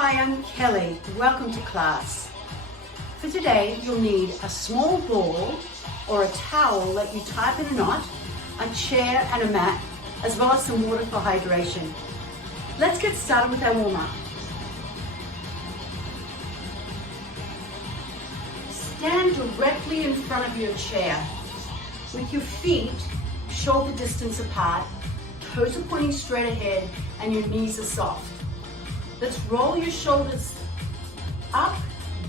Hi, I'm Kelly. Welcome to class. For today, you'll need a small ball or a towel that you tie up in a knot, a chair and a mat, as well as some water for hydration. Let's get started with our warm-up. Stand directly in front of your chair with your feet shoulder distance apart, toes are pointing straight ahead, and your knees are soft. Let's roll your shoulders up,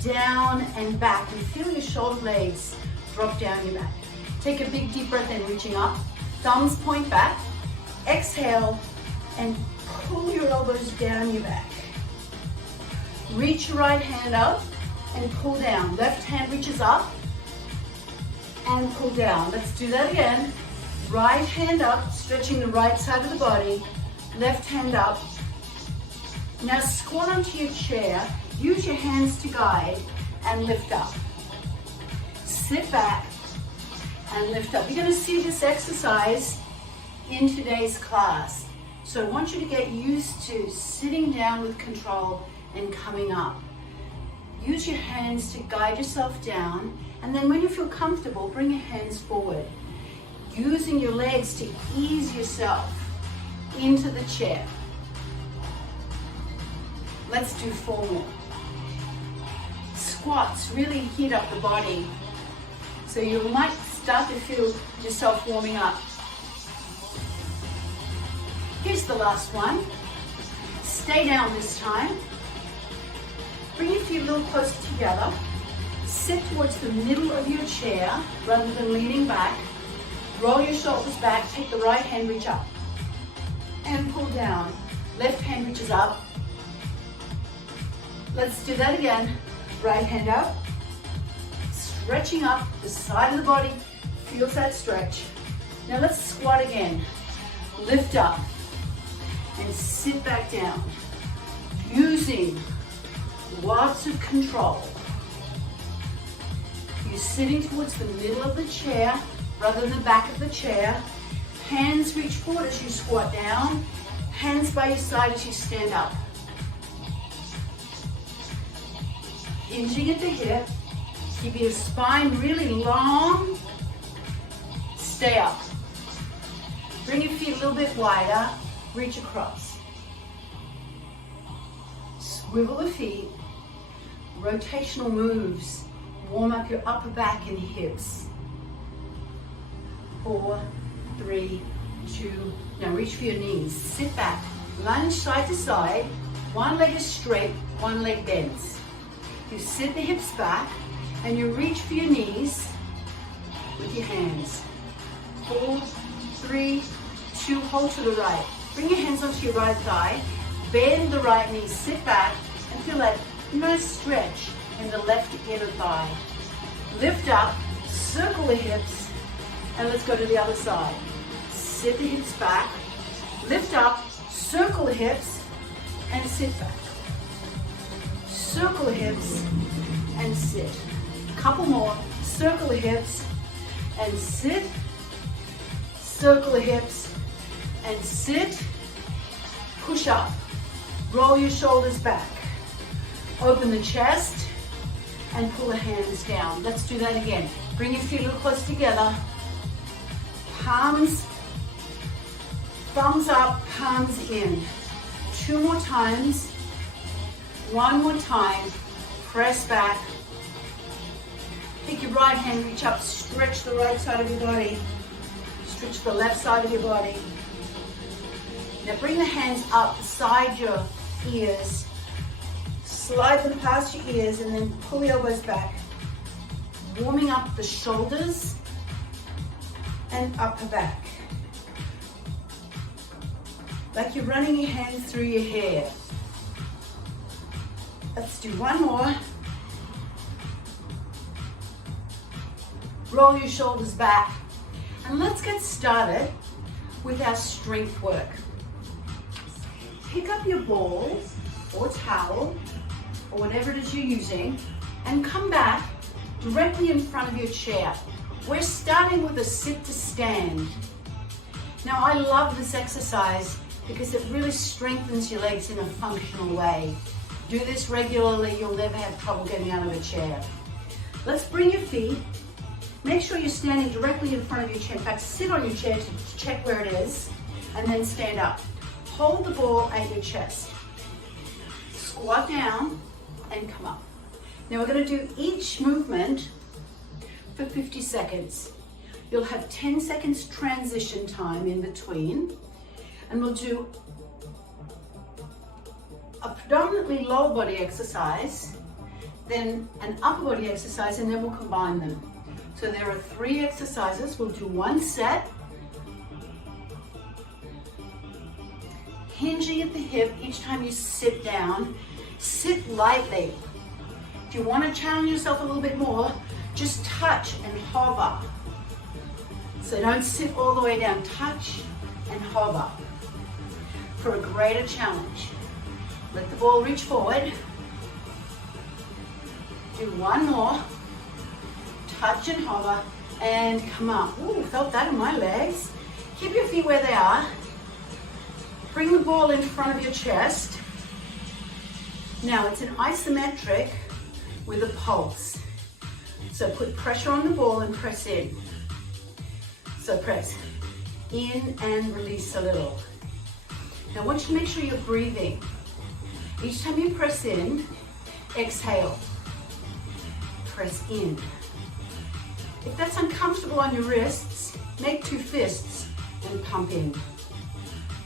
down, and back, and feel your shoulder blades drop down your back. Take a big deep breath in, reaching up, thumbs point back, exhale, and pull your elbows down your back. Reach your right hand up and pull down. Left hand reaches up and pull down. Let's do that again. Right hand up, stretching the right side of the body. Left hand up. Now squat onto your chair. Use your hands to guide and lift up. Sit back and lift up. You're going to see this exercise in today's class. So I want you to get used to sitting down with control and coming up. Use your hands to guide yourself down, and then when you feel comfortable, bring your hands forward. Using your legs to ease yourself into the chair. Let's do 4 more. Squats really heat up the body, so you might start to feel yourself warming up. Here's the last one. Stay down this time. Bring your feet a little closer together. Sit towards the middle of your chair rather than leaning back. Roll your shoulders back. Take the right hand, reach up and pull down. Left hand reaches up. Let's do that again. Right hand up. Stretching up the side of the body. Feels that stretch. Now let's squat again. Lift up and sit back down. Using lots of control. You're sitting towards the middle of the chair rather than the back of the chair. Hands reach forward as you squat down. Hands by your side as you stand up. Hinging at the hip. Keep your spine really long. Stay up. Bring your feet a little bit wider. Reach across. Swivel the feet. Rotational moves. Warm up your upper back and hips. 4, 3, 2. Now reach for your knees. Sit back. Lunge side to side. One leg is straight, one leg bends. You sit the hips back and you reach for your knees with your hands. 4, 3, 2. Hold to the right. Bring your hands onto your right thigh. Bend the right knee. Sit back and feel that nice stretch in the left inner thigh. Lift up, circle the hips, and let's go to the other side. Sit the hips back, lift up, circle the hips, and sit back. Circle the hips, and sit. A couple more. Circle the hips, and sit. Circle the hips, and sit. Push up. Roll your shoulders back. Open the chest and pull the hands down. Let's do that again. Bring your feet a little close together. Palms, thumbs up, palms in. 2 more times. 1 more time. Press back. Take your right hand, reach up, stretch the right side of your body. Stretch the left side of your body. Now bring the hands up beside your ears. Slide them past your ears and then pull the elbows back. Warming up the shoulders and upper back. Like you're running your hands through your hair. Let's do 1 more. Roll your shoulders back. And let's get started with our strength work. Pick up your ball or towel or whatever it is you're using and come back directly in front of your chair. We're starting with a sit to stand. Now I love this exercise because it really strengthens your legs in a functional way. Do this regularly, you'll never have trouble getting out of a chair. Let's bring your feet. Make sure you're standing directly in front of your chair. In fact, sit on your chair to check where it is, and then stand up. Hold the ball at your chest. Squat down and come up. Now we're going to do each movement for 50 seconds. You'll have 10 seconds transition time in between, and we'll do a predominantly lower body exercise, then an upper body exercise, and then we'll combine them. So there are 3 exercises. We'll do 1 set, hinging at the hip each time you sit down. Sit lightly. If you want to challenge yourself a little bit more, just touch and hover. So don't sit all the way down, touch and hover for a greater challenge. Let the ball reach forward. Do 1 more. Touch and hover and come up. Ooh, felt that in my legs. Keep your feet where they are. Bring the ball in front of your chest. Now it's an isometric with a pulse. So put pressure on the ball and press in. So press in and release a little. Now I want you to make sure you're breathing. Each time you press in, exhale. Press in. If that's uncomfortable on your wrists, make 2 fists and pump in,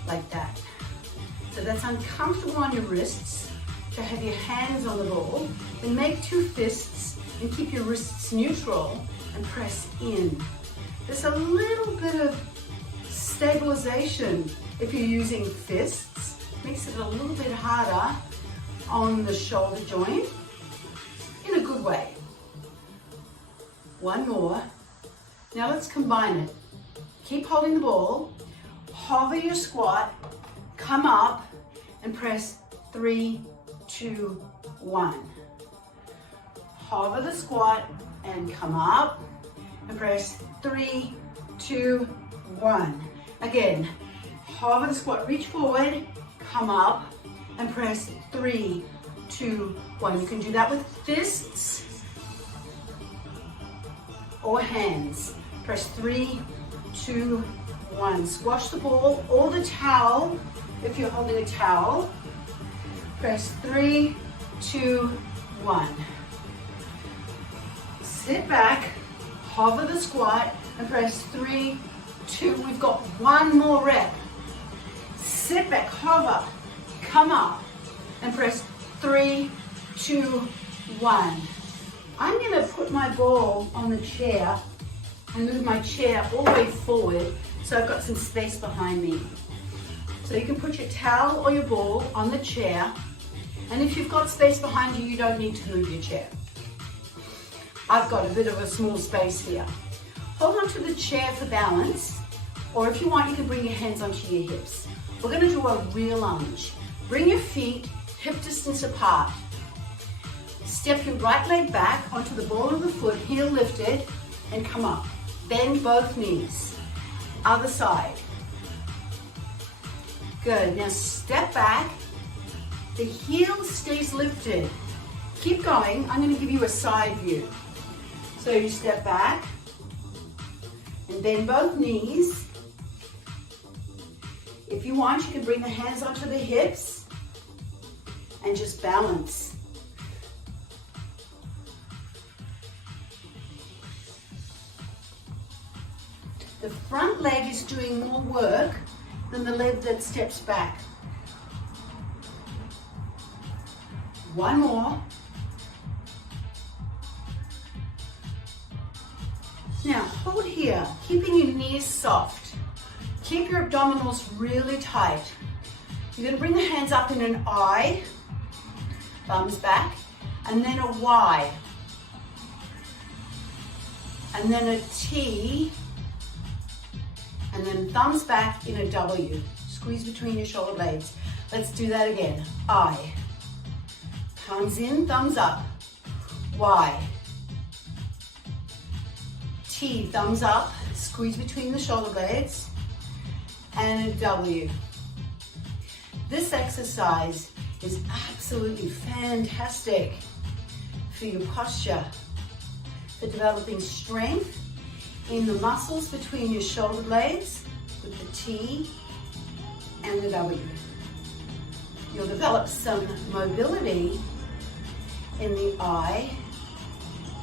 like that. So that's uncomfortable on your wrists, to have your hands on the ball, then make 2 fists and keep your wrists neutral and press in. There's a little bit of stabilization if you're using fists. Makes it a little bit harder on the shoulder joint in a good way. 1 more. Now let's combine it. Keep holding the ball, hover your squat, come up and press 3, 2, 1. Hover the squat and come up and press 3, 2, 1. Again, hover the squat, reach forward, come up and press 3, 2, 1. You can do that with fists or hands. Press 3, 2, 1. Squash the ball or the towel if you're holding a towel. Press 3, 2, 1. Sit back, hover the squat and press 3, 2. We've got 1 more rep. Sit back, hover, come up and press 3, 2, 1. I'm going to put my ball on the chair and move my chair all the way forward so I've got some space behind me. So you can put your towel or your ball on the chair, and if you've got space behind you, you don't need to move your chair. I've got a bit of a small space here. Hold on to the chair for balance, or if you want, you can bring your hands onto your hips. We're going to do a rear lunge. Bring your feet hip distance apart. Step your right leg back onto the ball of the foot, heel lifted, and come up. Bend both knees. Other side. Good. Now step back. The heel stays lifted. Keep going. I'm going to give you a side view. So you step back and bend both knees. If you want, you can bring the hands onto the hips and just balance. The front leg is doing more work than the leg that steps back. 1 more. Now hold here, keeping your knees soft. Keep your abdominals really tight. You're going to bring the hands up in an I, thumbs back, and then a Y, and then a T, and then thumbs back in a W. Squeeze between your shoulder blades. Let's do that again. I. Thumbs in, thumbs up. Y. T, thumbs up. Squeeze between the shoulder blades. And a W. This exercise is absolutely fantastic for your posture, for developing strength in the muscles between your shoulder blades with the T and the W. You'll develop some mobility in the I,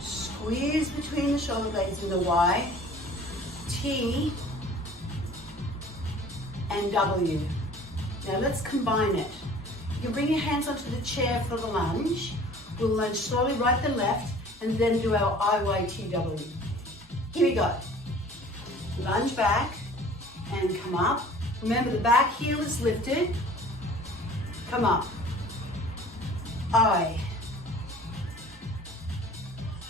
squeeze between the shoulder blades in the Y, T and W. Now let's combine it. You can bring your hands onto the chair for the lunge. We'll lunge slowly right to left and then do our IYTW. Here we go. Lunge back and come up. Remember the back heel is lifted. Come up. I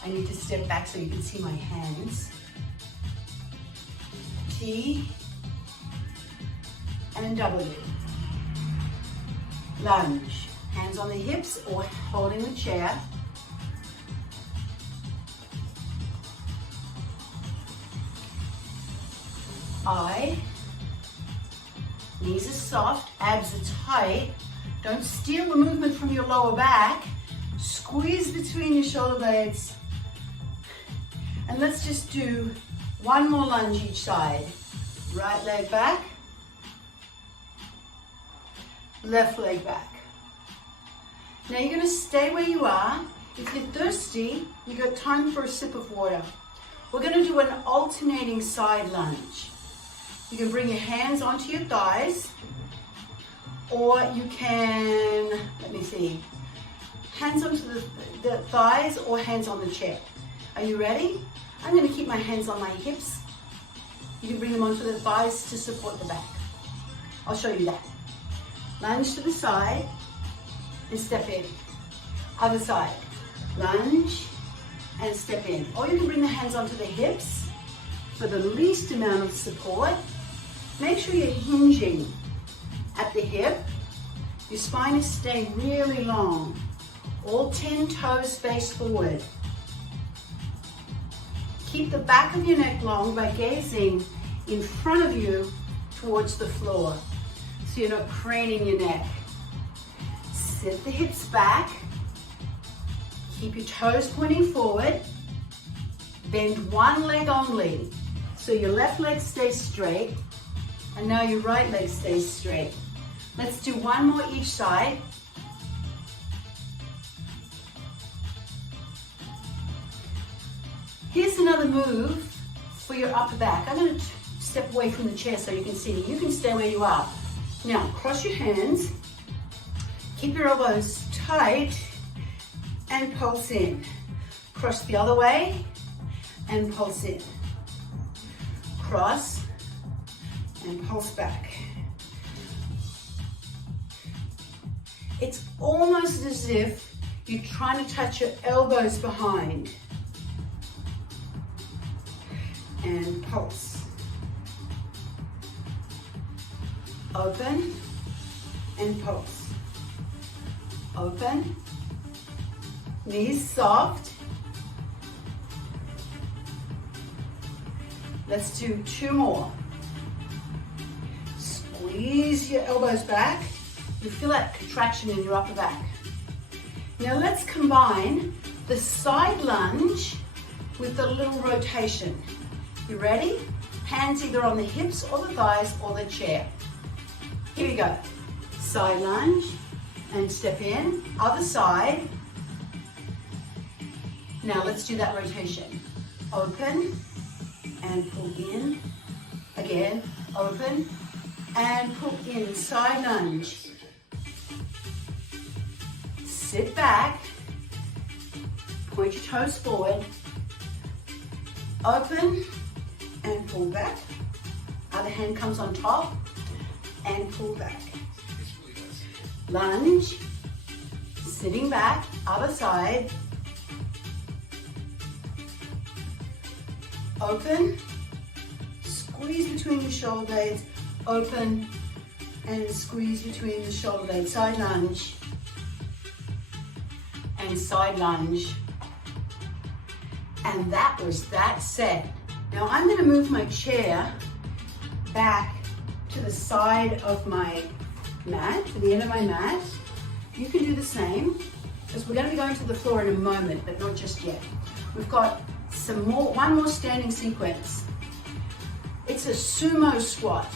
need to step back so you can see my hands. T and W. Lunge. Hands on the hips or holding the chair. I. Knees are soft, abs are tight. Don't steal the movement from your lower back. Squeeze between your shoulder blades. And let's just do one more lunge each side. Right leg back. Left leg back. Now you're going to stay where you are. If you're thirsty, you've got time for a sip of water. We're going to do an alternating side lunge. You can bring your hands onto your thighs, or you can, let me see, hands onto the thighs or hands on the chair. Are you ready? I'm going to keep my hands on my hips. You can bring them onto the thighs to support the back. I'll show you that. Lunge to the side and step in. Other side. Lunge and step in. Or you can bring the hands onto the hips for the least amount of support. Make sure you're hinging at the hip. Your spine is staying really long. All 10 toes face forward. Keep the back of your neck long by gazing in front of you towards the floor, so you're not craning your neck. Sit the hips back. Keep your toes pointing forward. Bend one leg only, so your left leg stays straight, and now your right leg stays straight. Let's do one more each side. Here's another move for your upper back. I'm going to step away from the chair so you can see. You can stay where you are. Now, cross your hands. Keep your elbows tight and pulse in. Cross the other way and pulse in. Cross and pulse back. It's almost as if you're trying to touch your elbows behind. And pulse. Open and pulse. Open. Knees soft. Let's do two more. Squeeze your elbows back. You feel that contraction in your upper back. Now let's combine the side lunge with the little rotation. You ready? Hands either on the hips or the thighs or the chair. Here we go. Side lunge and step in. Other side. Now let's do that rotation. Open and pull in. Again, open and pull in. Side lunge. Sit back. Point your toes forward. Open and pull back. Other hand comes on top and pull back. Lunge, sitting back, other side. Open, squeeze between your shoulder blades, open and squeeze between the shoulder blades. Side lunge and side lunge. And that was that set. Now I'm going to move my chair back to the side of my mat, to the end of my mat. You can do the same, because we're going to be going to the floor in a moment, but not just yet. We've got one more standing sequence. It's a sumo squat.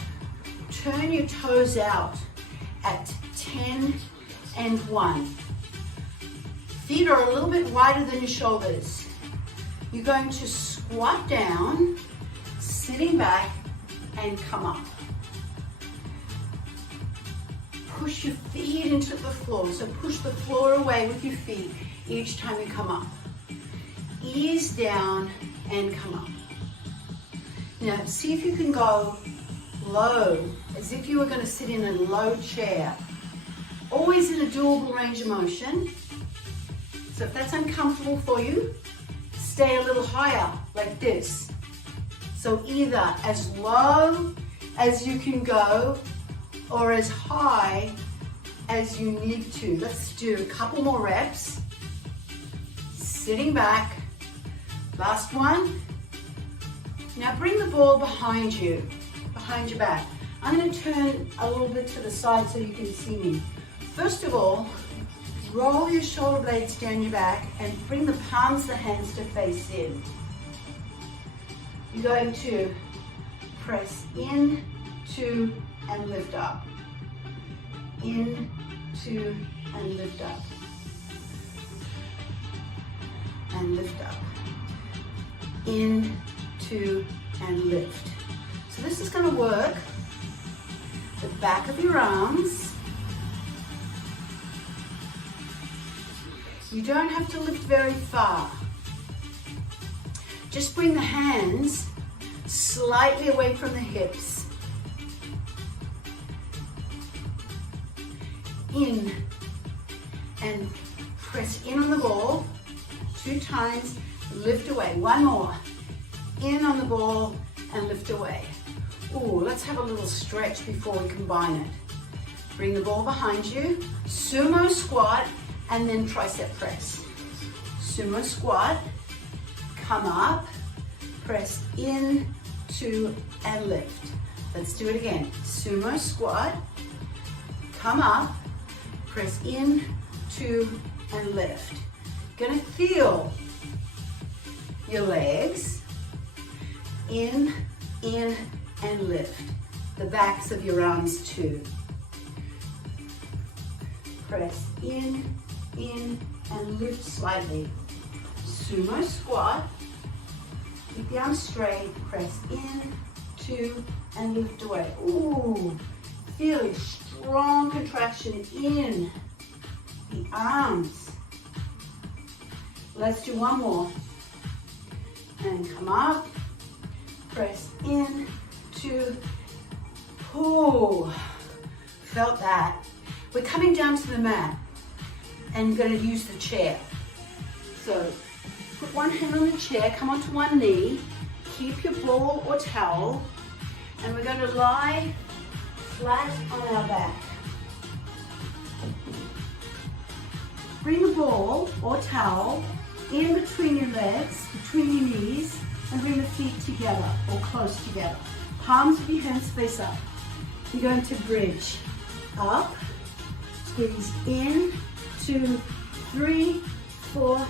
Turn your toes out at 10 and 1. Feet are a little bit wider than your shoulders. You're going to squat down, sitting back, and come up. Push your feet into the floor. So push the floor away with your feet each time you come up. Ease down and come up. Now see if you can go low, as if you were going to sit in a low chair. Always in a doable range of motion. So if that's uncomfortable for you, stay a little higher, like this. So either as low as you can go, or as high as you need to. Let's do a couple more reps. Sitting back. Last one. Now bring the ball behind you, behind your back. I'm going to turn a little bit to the side so you can see me. First of all, roll your shoulder blades down your back and bring the palms of the hands to face in. You're going to press in, two, and lift up. In, two, and lift up. And lift up. In, two, and lift. So this is going to work the back of your arms. You don't have to lift very far. Just bring the hands slightly away from the hips. In and press in on the ball 2 times, lift away. One more. In on the ball and lift away. Ooh, let's have a little stretch before we combine it. Bring the ball behind you, sumo squat, and then tricep press. Sumo squat, come up, press in, 2, and lift. Let's do it again. Sumo squat, come up, press in, 2, and lift. Gonna feel your legs in, and lift. The backs of your arms too. Press in, and lift slightly. Sumo squat. Keep the arms straight. Press in, 2, and lift away. Ooh, feel strong contraction in the arms. Let's do one more. And come up. Press in, 2. Ooh, felt that. We're coming down to the mat and going to use the chair. So put one hand on the chair, come onto one knee, keep your ball or towel, and we're going to lie flat on our back. Bring the ball or towel in between your legs, between your knees, and bring the feet together or close together. Palms of your hands face up. You're going to bridge up, squeeze in, 2, 3, 4,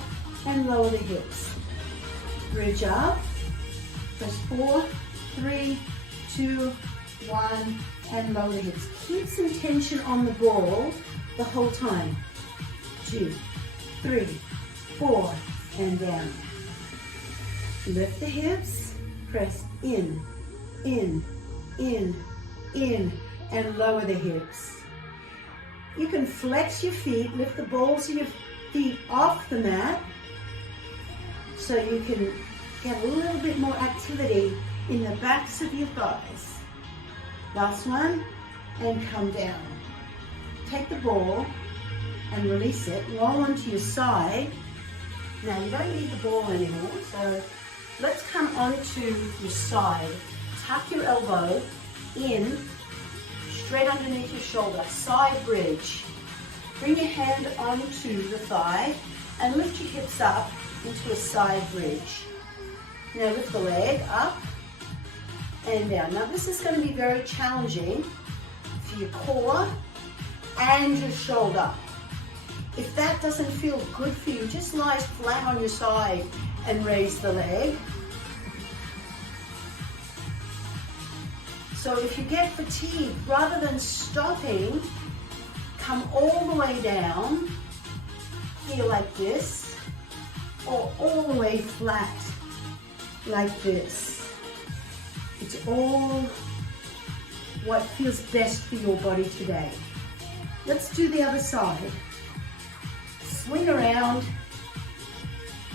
and lower the hips. Bridge up, press 4, 3, 2, 1, and lower the hips. Keep some tension on the ball the whole time. 2, 3, 4, and down. Lift the hips, press in, and lower the hips. You can flex your feet, lift the balls of your feet off the mat so you can get a little bit more activity in the backs of your thighs. Last one, and come down. Take the ball and release it, roll onto your side. Now you don't need the ball anymore, so let's come onto your side. Tuck your elbow in, straight underneath your shoulder, side bridge. Bring your hand onto the thigh and lift your hips up into a side bridge. Now lift the leg up and down. Now this is going to be very challenging for your core and your shoulder. If that doesn't feel good for you, just lie flat on your side and raise the leg. So if you get fatigued, rather than stopping, come all the way down, here like this, or all the way flat like this. It's all what feels best for your body today. Let's do the other side. Swing around,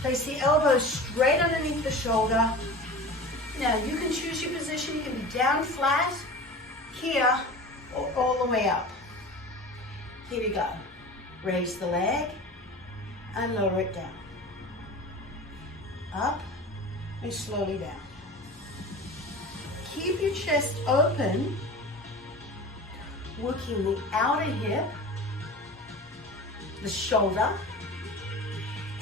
place the elbows straight underneath the shoulder. Now you can choose your position. You can be down flat, here, or all the way up. Here we go. Raise the leg and lower it down. Up and slowly down. Keep your chest open, working the outer hip, the shoulder,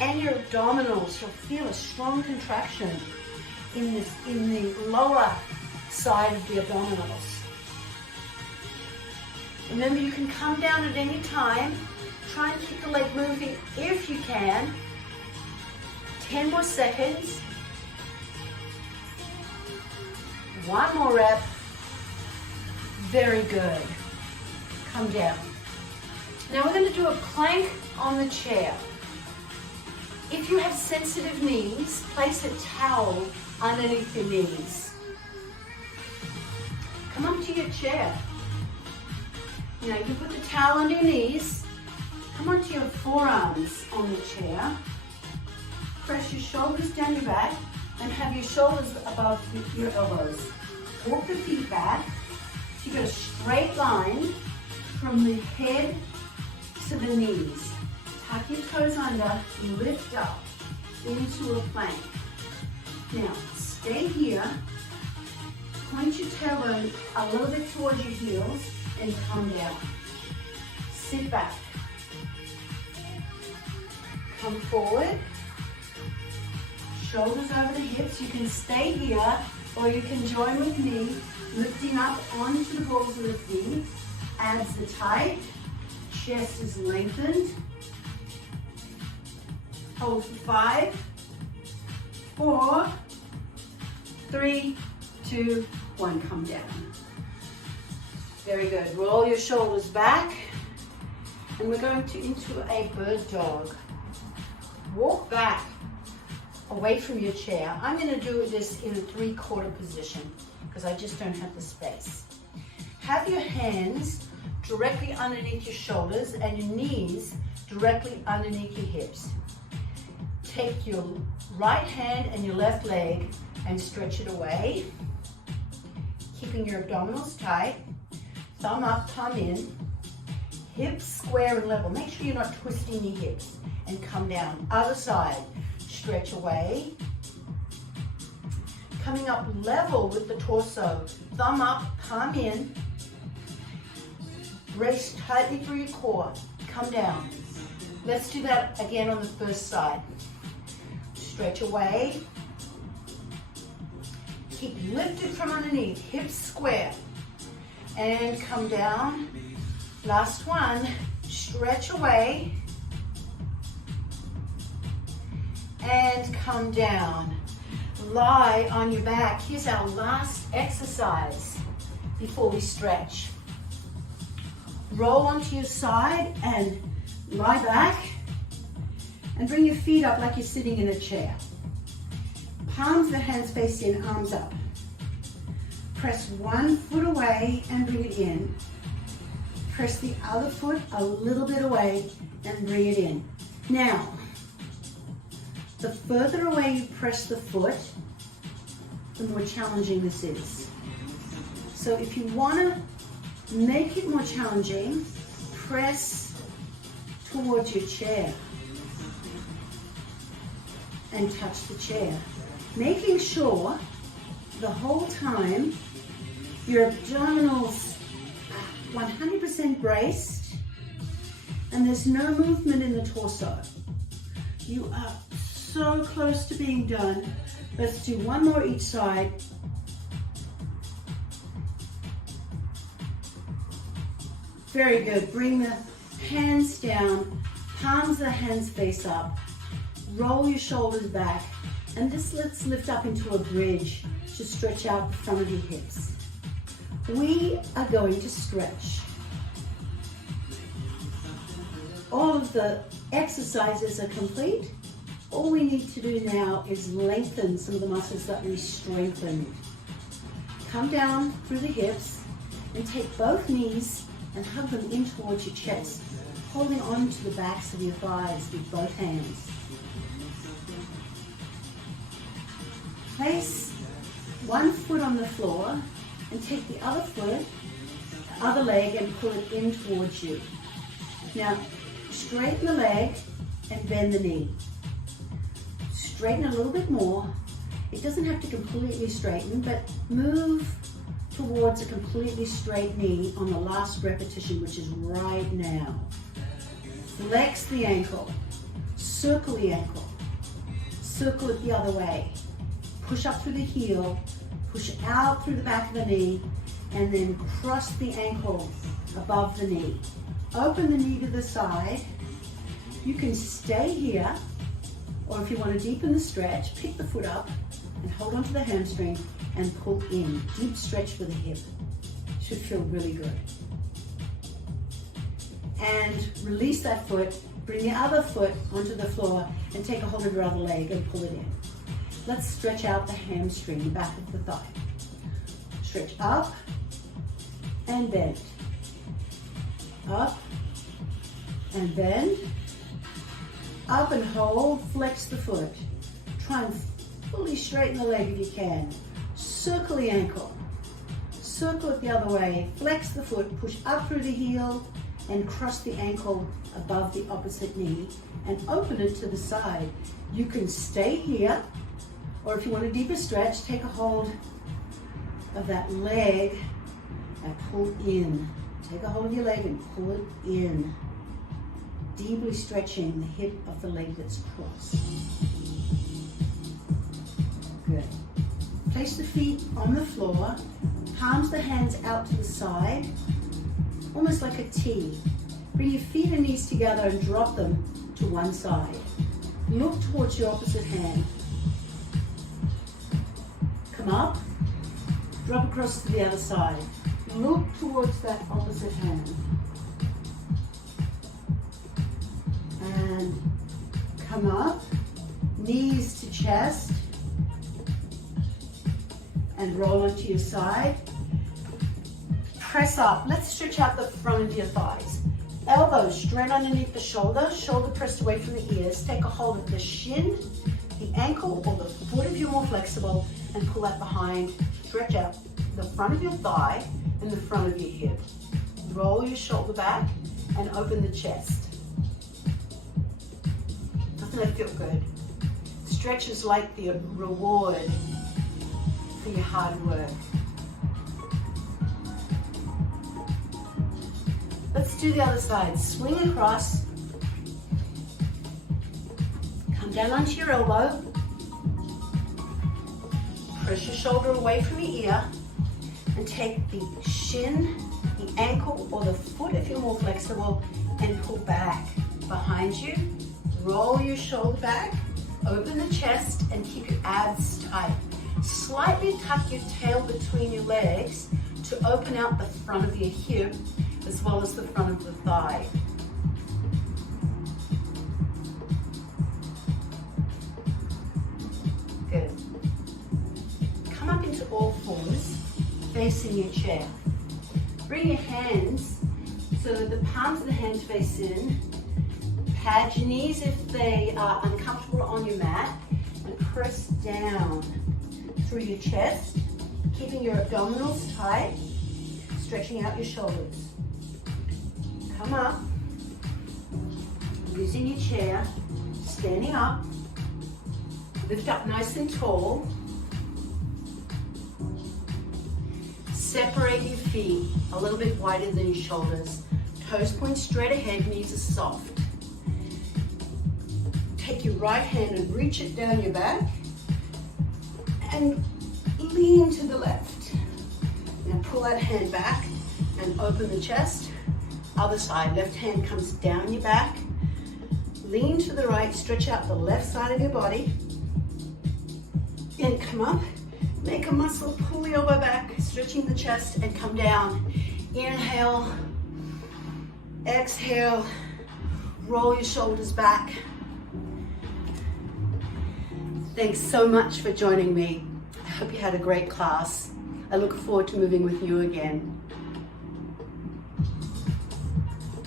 and your abdominals. You'll feel a strong contraction in the lower side of the abdominals. Remember, you can come down at any time. Try and keep the leg moving if you can. 10 more seconds. One more rep. Very good. Come down. Now we're going to do a plank on the chair. If you have sensitive knees, place a towel underneath your knees. Come up to your chair. Now you put the towel on your knees. Come onto your forearms on the chair. Press your shoulders down your back and have your shoulders above your elbows. Walk the feet back. So you got a straight line from the head to the knees. Tuck your toes under, lift up into a plank. Now, stay here. Point your tailbone a little bit towards your heels and come down. Sit back. Come forward. Shoulders over the hips. You can stay here or you can join with me, lifting up onto the balls of the feet. Abs are tight. Chest is lengthened. Hold for 5, 4, 3, 2, 1. Come down. Very good. Roll your shoulders back. And we're going into a bird dog. Walk back away from your chair. I'm going to do this in a 3/4 position because I just don't have the space. Have your hands directly underneath your shoulders and your knees directly underneath your hips. Take your right hand and your left leg and stretch it away, keeping your abdominals tight. Thumb up, thumb in. Hips square and level. Make sure you're not twisting your hips. And come down. Other side. Stretch away. Coming up level with the torso. Thumb up, palm in. Brace tightly through your core. Come down. Let's do that again on the first side. Stretch away. Keep lifted from underneath. Hips square. And come down. Last one. Stretch away. And come down. Lie on your back. Here's our last exercise before we stretch. Roll onto your side and lie back. And bring your feet up like you're sitting in a chair. Palms of the hands face in, arms up. Press one foot away and bring it in. Press the other foot a little bit away and bring it in. Now, the further away you press the foot, the more challenging this is. So if you want to make it more challenging, press towards your chair and touch the chair. Making sure the whole time your abdominals are 100% braced and there's no movement in the torso. You are so close to being done. Let's do one more each side. Very good. Bring the hands down, Palms of the hands face up. Roll your shoulders back. And just let's lift up into a bridge to stretch out the front of your hips. We are going to stretch. All of the exercises are complete. All we need to do now is lengthen some of the muscles that we strengthened. Come down through the hips and take both knees and hug them in towards your chest, holding on to the backs of your thighs with both hands. Place one foot on the floor and take the other foot, the other leg, and pull it in towards you. Now, straighten the leg and bend the knee. Straighten a little bit more. It doesn't have to completely straighten, but move towards a completely straight knee on the last repetition, which is right now. Flex the ankle, circle the ankle, circle it the other way. Push up through the heel, push out through the back of the knee, and then cross the ankle above the knee. Open the knee to the side. You can stay here, or if you want to deepen the stretch, pick the foot up and hold onto the hamstring and pull in. Deep stretch for the hip. Should feel really good. And release that foot, bring the other foot onto the floor and take a hold of your other leg and pull it in. Let's stretch out the hamstring, the back of the thigh. Stretch up and bend. Up and bend. Up and hold, flex the foot. Try and fully straighten the leg if you can. Circle the ankle. Circle it the other way. Flex the foot, push up through the heel and cross the ankle above the opposite knee and open it to the side. You can stay here, or if you want a deeper stretch, take a hold of that leg and pull in. Take a hold of your leg and pull it in. Deeply stretching the hip of the leg that's crossed. Good. Place the feet on the floor, palms of the hands out to the side, almost like a T. Bring your feet and knees together and drop them to one side. Look towards your opposite hand. Come up, drop across to the other side. Look towards that opposite hand. And come up, knees to chest, and roll onto your side. Press up. Let's stretch out the front of your thighs. Elbows straight underneath the shoulder, shoulder pressed away from the ears. Take a hold of the shin, the ankle, or the foot if you're more flexible, and pull that behind. Stretch out the front of your thigh and the front of your hip. Roll your shoulder back and open the chest. Doesn't that feel good? Stretch is like the reward for your hard work. Let's do the other side. Swing across. Come down onto your elbow. Press your shoulder away from your ear and take the shin, the ankle, or the foot if you're more flexible, and pull back behind you. Roll your shoulder back, open the chest, and keep your abs tight. Slightly tuck your tail between your legs to open out the front of your hip as well as the front of the thigh. Good. Come up into all fours, facing your chair. Bring your hands so that the palms of the hands face in. Pad your knees if they are uncomfortable on your mat, and press down through your chest, keeping your abdominals tight, stretching out your shoulders. Come up, using your chair, standing up, lift up nice and tall. Separate your feet a little bit wider than your shoulders. Toes point straight ahead, knees are soft. Take your right hand and reach it down your back and lean to the left. Now pull that hand back and open the chest. Other side, left hand comes down your back, Lean to the right, stretch out the left side of your body. And come up, make a muscle, pull the elbow back, stretching the chest, and come down. Inhale, exhale, roll your shoulders back. Thanks so much for joining me. I hope you had a great class. I look forward to moving with you again.